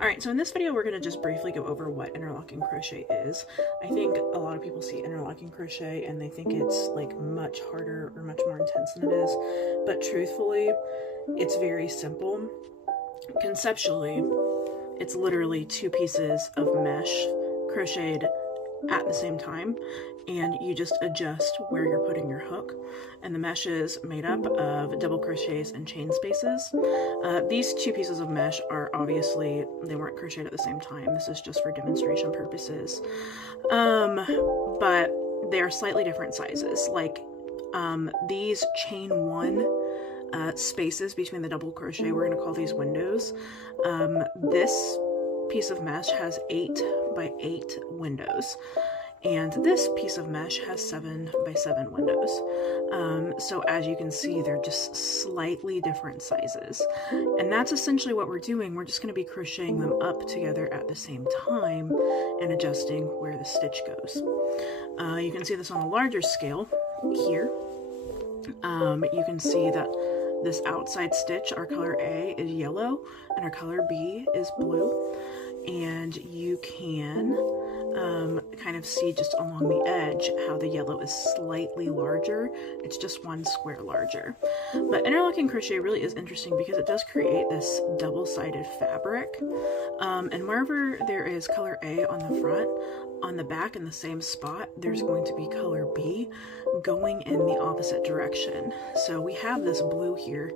Alright, so in this video we're going to just briefly go over what interlocking crochet is. I think a lot of people see interlocking crochet and they think it's like much harder or much more intense than it is, but truthfully it's very simple. Conceptually, it's literally two pieces of mesh crocheted at the same time, and you just adjust where you're putting your hook, and the mesh is made up of double crochets and chain spaces. These two pieces of mesh are obviously, they weren't crocheted at the same time. This is just for demonstration purposes, but they're slightly different sizes. Like these chain one spaces between the double crochet, we're going to call these windows. This piece of mesh has 8 by 8 windows, and this piece of mesh has 7 by 7 windows. So as you can see, they're just slightly different sizes, and that's essentially what we're doing. We're just going to be crocheting them up together at the same time and adjusting where the stitch goes. You can see this on a larger scale here. You can see that this outside stitch, our color A, is yellow and our color B is blue, and you can kind of see just along the edge how the yellow is slightly larger. It's just one square larger. But interlocking crochet really is interesting because it does create this double-sided fabric, and wherever there is color A on the front, on the back in the same spot, there's going to be color B going in the opposite direction. So we have this blue here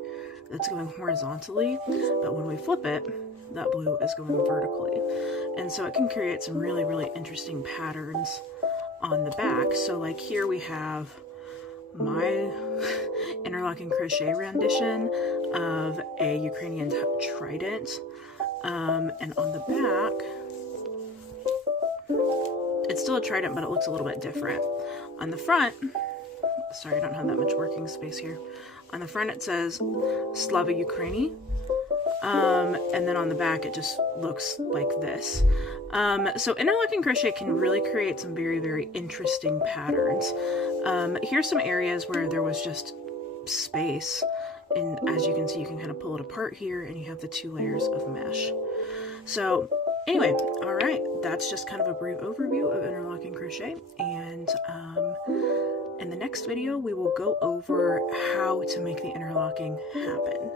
that's going horizontally, but when we flip it, that blue is going vertically. And so it can create some really, really interesting patterns on the back. So like here we have my interlocking crochet rendition of a Ukrainian trident, and on the back, it's still a trident, but it looks a little bit different. On the front, sorry, I don't have that much working space here. On the front it says Slava Ukraini, and then on the back it just looks like this. So interlocking crochet can really create some very, very interesting patterns. Here's some areas where there was just space, and as you can see, you can kind of pull it apart here and you have the 2 layers of mesh. So anyway, all right, that's just kind of a brief overview of interlocking crochet, and in the next video we will go over how to make the interlocking happen.